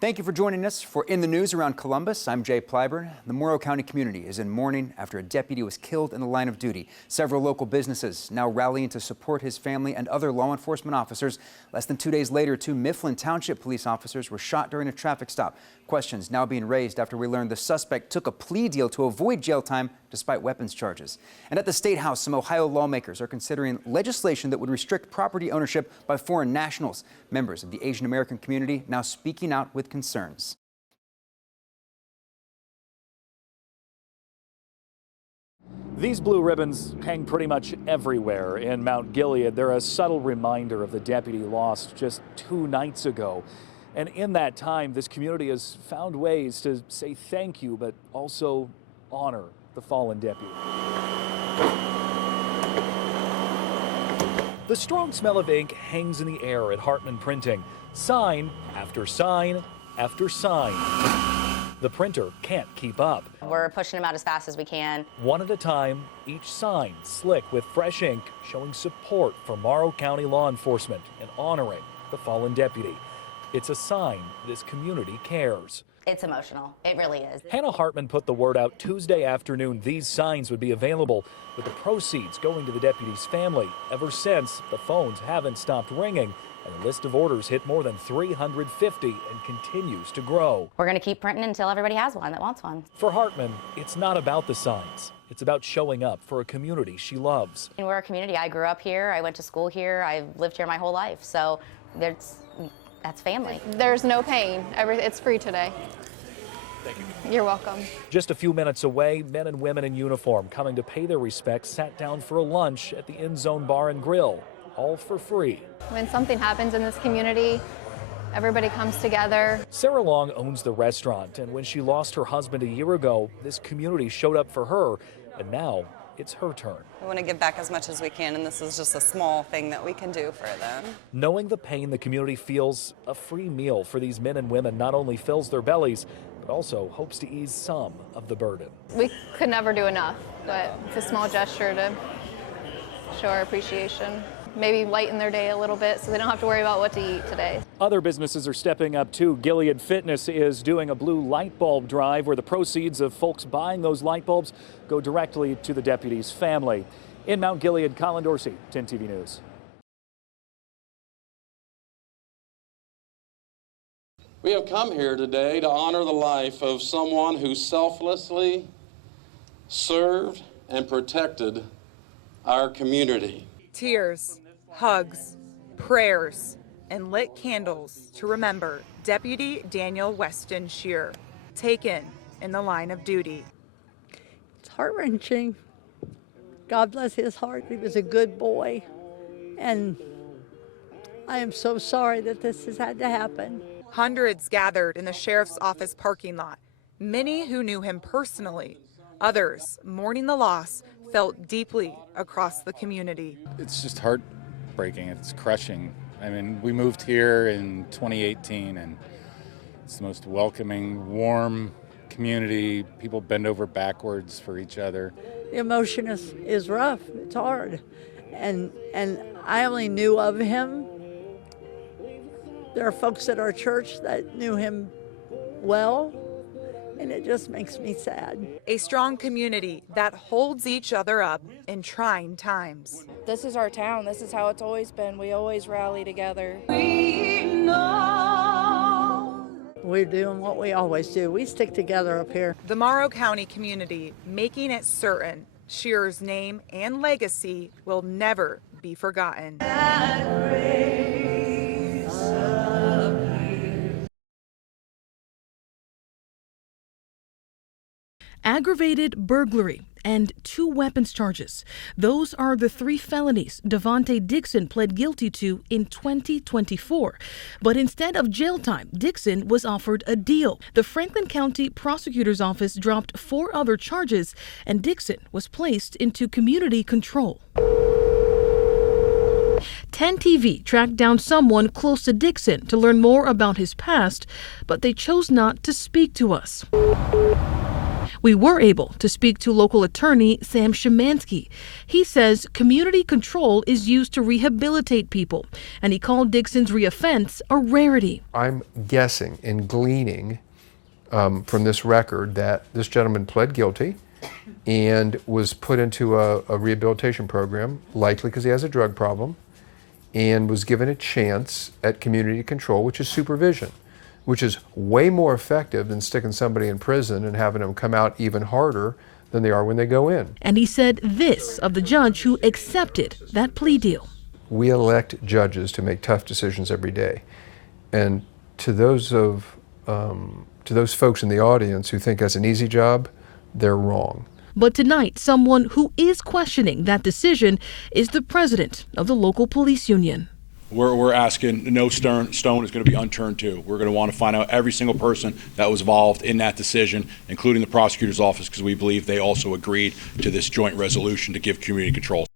Thank you for joining us for In the News around Columbus. I'm Jay Plyburn. The Morrow County community is in mourning after a deputy was killed in the line of duty. Several local businesses now rallying to support his family and other law enforcement officers. Less than 2 days later, 2 Mifflin Township police officers were shot during a traffic stop. Questions now being raised after we learned the suspect took a plea deal to avoid jail time despite weapons charges. And at the State House, some Ohio lawmakers are considering legislation that would restrict property ownership by foreign nationals. Members of the Asian American community now speaking out with concerns. These blue ribbons hang pretty much everywhere in Mount Gilead. They're a subtle reminder of the deputy lost just 2 nights ago. And in that time, this community has found ways to say thank you, but also honor the fallen deputy. The strong smell of ink hangs in the air at Hartman Printing. Sign after sign after sign. The printer can't keep up. We're pushing them out as fast as we can. One at a time, each sign slick with fresh ink showing support for Morrow County law enforcement and honoring the fallen deputy. It's a sign this community cares. It's emotional. It really is. Hannah Hartman put the word out Tuesday afternoon these signs would be available, with the proceeds going to the deputy's family. Ever since, the phones haven't stopped ringing, and the list of orders hit more than 350 and continues to grow. We're going to keep printing until everybody has one that wants one. For Hartman, it's not about the signs. It's about showing up for a community she loves. And we're a community. I grew up here. I went to school here. I've lived here my whole life. So that's family. There's no pain. It's free today. Thank you. You're welcome. Just a few minutes away, men and women in uniform coming to pay their respects sat down for a lunch at the End Zone Bar and Grill, all for free. When something happens in this community, everybody comes together. Sarah Long owns the restaurant, and when she lost her husband a year ago, this community showed up for her, and now it's her turn. We want to give back as much as we can, and this is just a small thing that we can do for them. Knowing the pain the community feels, a free meal for these men and women not only fills their bellies, but also hopes to ease some of the burden. We could never do enough, but it's a small gesture to show our appreciation. Maybe lighten their day a little bit so they don't have to worry about what to eat today. Other businesses are stepping up too. Gilead Fitness is doing a blue light bulb drive where the proceeds of folks buying those light bulbs go directly to the deputy's family. In Mount Gilead, Colin Dorsey, 10 TV News. We have come here today to honor the life of someone who selflessly served and protected our community. Tears, hugs, prayers, and lit candles to remember Deputy Daniel Weston Shear, taken in the line of duty. It's heart-wrenching. God bless his heart. He was a good boy. And I am so sorry that this has had to happen. Hundreds gathered in the sheriff's office parking lot, many who knew him personally. Others, mourning the loss, felt deeply across the community. It's just heartbreaking. It's crushing. I mean, we moved here in 2018, and it's the most welcoming, warm community. People bend over backwards for each other. The emotion is rough. It's hard. And I only knew of him. There are folks at our church that knew him well, and it just makes me sad. A strong community that holds each other up in trying times. This is our town. This is how it's always been. We always rally together. We're doing what we always do. We stick together up here. The Morrow County community making it certain Shearer's name and legacy will never be forgotten. Aggravated burglary and 2 weapons charges. Those are the 3 felonies Devontae Dixon pled guilty to in 2024. But instead of jail time, Dixon was offered a deal. The Franklin County Prosecutor's Office dropped 4 other charges, and Dixon was placed into community control. 10 TV tracked down someone close to Dixon to learn more about his past, but they chose not to speak to us. We were able to speak to local attorney Sam Szymanski. He says community control is used to rehabilitate people, and he called Dixon's reoffense a rarity. I'm guessing and gleaning from this record that this gentleman pled guilty and was put into a rehabilitation program, likely because he has a drug problem, and was given a chance at community control, which is supervision, which is way more effective than sticking somebody in prison and having them come out even harder than they are when they go in. And he said this of the judge who accepted that plea deal. We elect judges to make tough decisions every day. And to those folks in the audience who think that's an easy job, they're wrong. But tonight, someone who is questioning that decision is the president of the local police union. We're asking no stone is going to be unturned too. We're going to want to find out every single person that was involved in that decision, including the prosecutor's office, because we believe they also agreed to this joint resolution to give community control.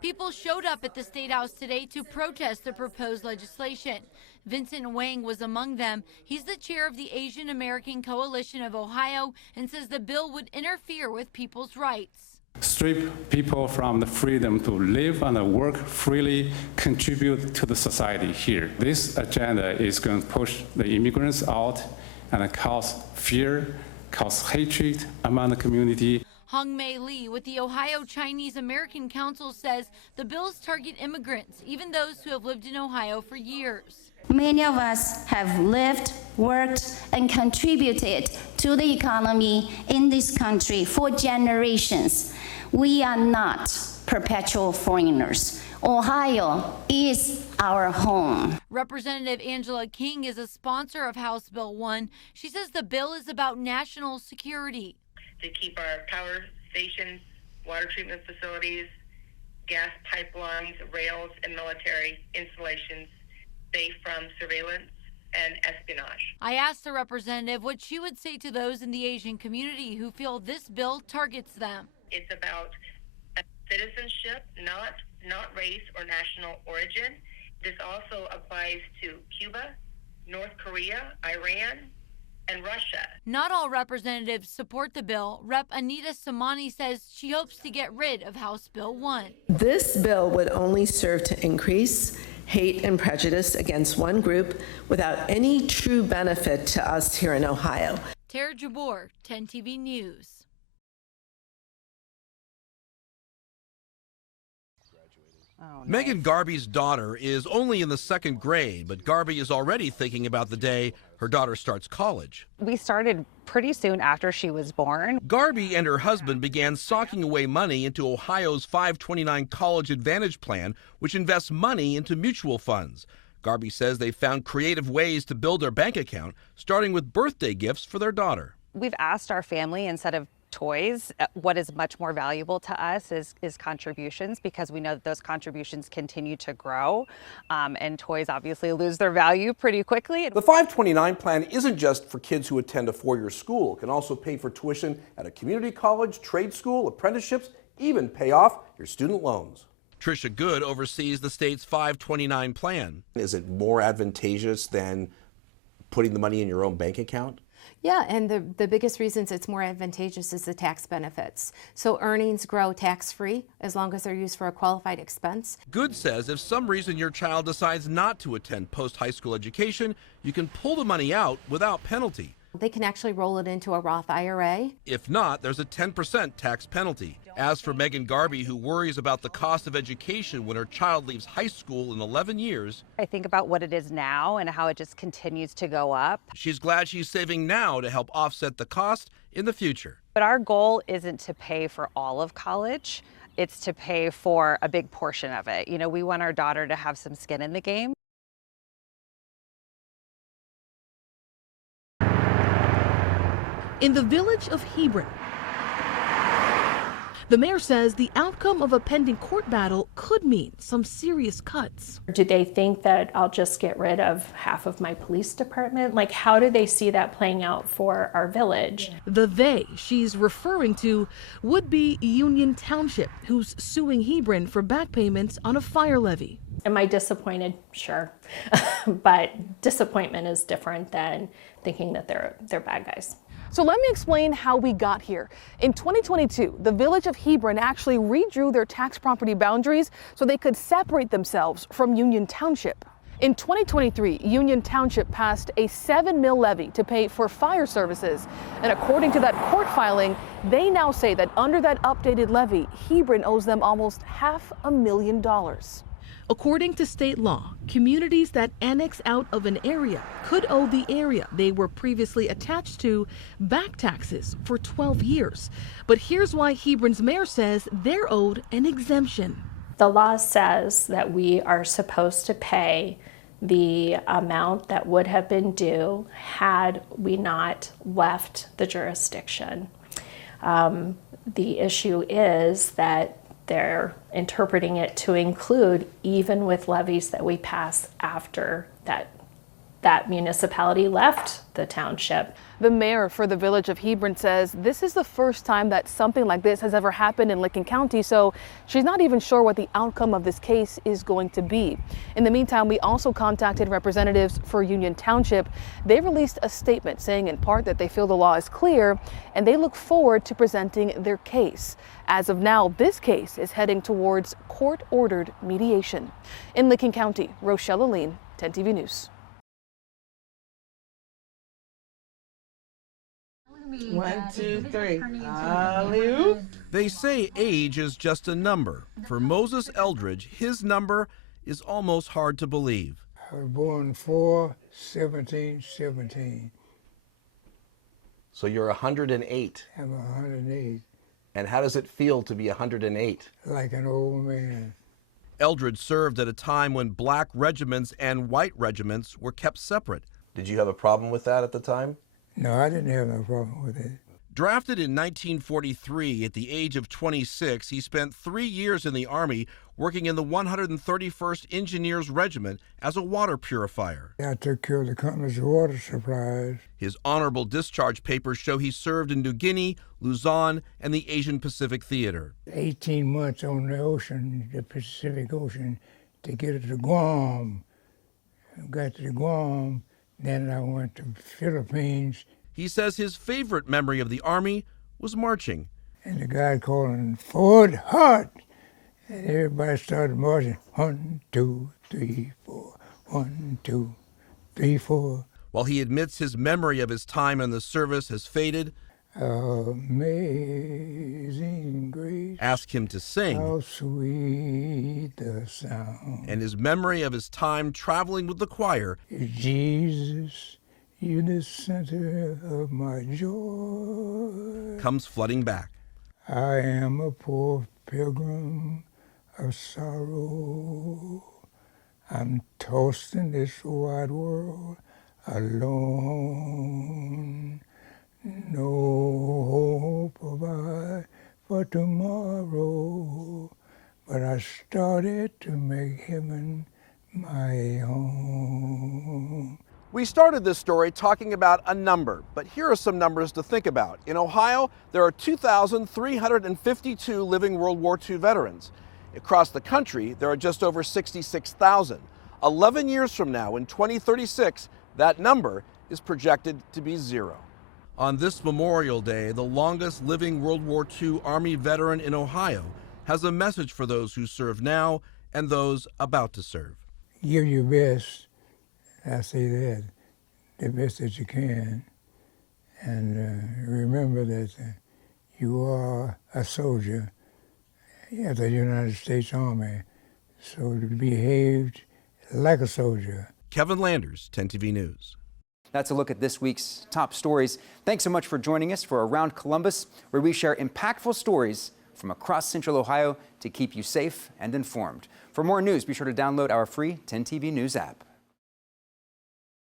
People showed up at the State House today to protest the proposed legislation. Vincent Wang was among them. He's the chair of the Asian American Coalition of Ohio and says the bill would interfere with people's rights. Strip people from the freedom to live and work freely, contribute to the society here. This agenda is going to push the immigrants out and cause fear, cause hatred among the community. Hong Mei Lee with the Ohio Chinese American Council says the bills target immigrants, even those who have lived in Ohio for years. Many of us have lived, worked, and contributed to the economy in this country for generations. We are not perpetual foreigners. Ohio is our home. Representative Angela King is a sponsor of House Bill 1. She says the bill is about national security. To keep our power stations, water treatment facilities, gas pipelines, rails, and military installations safe from surveillance and espionage. I asked the representative what she would say to those in the Asian community who feel this bill targets them. It's about citizenship, not race or national origin. This also applies to Cuba, North Korea, Iran, and Russia. Not all representatives support the bill. Rep. Anita Samani says she hopes to get rid of House Bill 1. This bill would only serve to increase hate and prejudice against one group without any true benefit to us here in Ohio. Tara Jabor, 10 TV News. Megan Garby's daughter is only in the 2nd grade, but Garby is already thinking about the day her daughter starts college. We started pretty soon after she was born. Garby and her husband began socking away money into Ohio's 529 College Advantage Plan, which invests money into mutual funds. Garby says they found creative ways to build their bank account, starting with birthday gifts for their daughter. We've asked our family, instead of toys, what is much more valuable to us is contributions, because we know that those contributions continue to grow, and toys obviously lose their value pretty quickly. The 529 plan isn't just for kids who attend a four-year school. It can also pay for tuition at a community college, trade school, apprenticeships, even pay off your student loans. Tricia Good oversees the state's 529 plan. Is it more advantageous than putting the money in your own bank account? Yeah, and the biggest reasons it's more advantageous is the tax benefits. So earnings grow tax-free as long as they're used for a qualified expense. Good says if some reason your child decides not to attend post-high school education, you can pull the money out without penalty. They can actually roll it into a Roth IRA. If not, there's a 10% tax penalty. As for Megan Garby, who worries about the cost of education when her child leaves high school in 11 years, I think about what it is now and how it just continues to go up. She's glad she's saving now to help offset the cost in the future. But our goal isn't to pay for all of college. It's to pay for a big portion of it. You know, we want our daughter to have some skin in the game. In the village of Hebron, the mayor says the outcome of a pending court battle could mean some serious cuts. Do they think that I'll just get rid of half of my police department? Like, how do they see that playing out for our village? The they she's referring to would be Mifflin Township, who's suing Hebron for back payments on a fire levy. Am I disappointed? Sure. But disappointment is different than thinking that they're bad guys. So let me explain how we got here. In 2022, the village of Hebron actually redrew their tax property boundaries so they could separate themselves from Union Township. In 2023, Union Township passed a $7 million levy to pay for fire services. And according to that court filing, they now say that under that updated levy, Hebron owes them almost $500,000. According to state law, communities that annex out of an area could owe the area they were previously attached to back taxes for 12 years. But here's why Hebron's mayor says they're owed an exemption. The law says that we are supposed to pay the amount that would have been due had we not left the jurisdiction. The issue is that they're interpreting it to include even with levies that we pass after that municipality left the township. The mayor for the village of Hebron says this is the first time that something like this has ever happened in Licking County, so she's not even sure what the outcome of this case is going to be. In the meantime, we also contacted representatives for Union Township. They released a statement saying in part that they feel the law is clear and they look forward to presenting their case. As of now, this case is heading towards court-ordered mediation. In Licking County, Rochelle Aline, 10 TV News. 1, 2, 3. Alley-oop. They say age is just a number. For Moses Eldridge, his number is almost hard to believe. I was born 4/17/17. So you're 108. I'm 108, And how does it feel to be 108? like an old man. Eldridge served at a time when black regiments and white regiments were kept separate. Did you have a problem with that at the time? No, I didn't have no problem with it. Drafted in 1943 at the age of 26, he spent 3 years in the Army working in the 131st Engineers Regiment as a water purifier. I took care of the company's water supplies. His honorable discharge papers show he served in New Guinea, Luzon, and the Asian Pacific Theater. 18 months on the ocean, the Pacific Ocean, to get to Guam. Got to Guam, then I went to Philippines. He says his favorite memory of the Army was marching. And the guy calling forward, hot. And everybody started marching. 1, 2, 3, 4. 1, 2, 3, 4. While he admits his memory of his time in the service has faded, Amazing grace. Ask him to sing. How sweet the sound. And his memory of his time traveling with the choir. Jesus, you're the center of my joy. Comes flooding back. I am a poor pilgrim of sorrow. I'm tossed in this wide world alone. No hope of I for tomorrow, but I started to make heaven my home. We started this story talking about a number, but here are some numbers to think about. In Ohio, there are 2,352 living World War II veterans. Across the country, there are just over 66,000. 11 years from now, in 2036, that number is projected to be 0. On this Memorial Day, the longest living World War II Army veteran in Ohio has a message for those who serve now and those about to serve. Give your best. I say that, the best that you can. And remember that you are a soldier of the United States Army, so behaved like a soldier. Kevin Landers, 10 TV News. That's a look at this week's top stories. Thanks so much for joining us for Around Columbus, where we share impactful stories from across Central Ohio to keep you safe and informed. For more news, be sure to download our free 10 TV News app.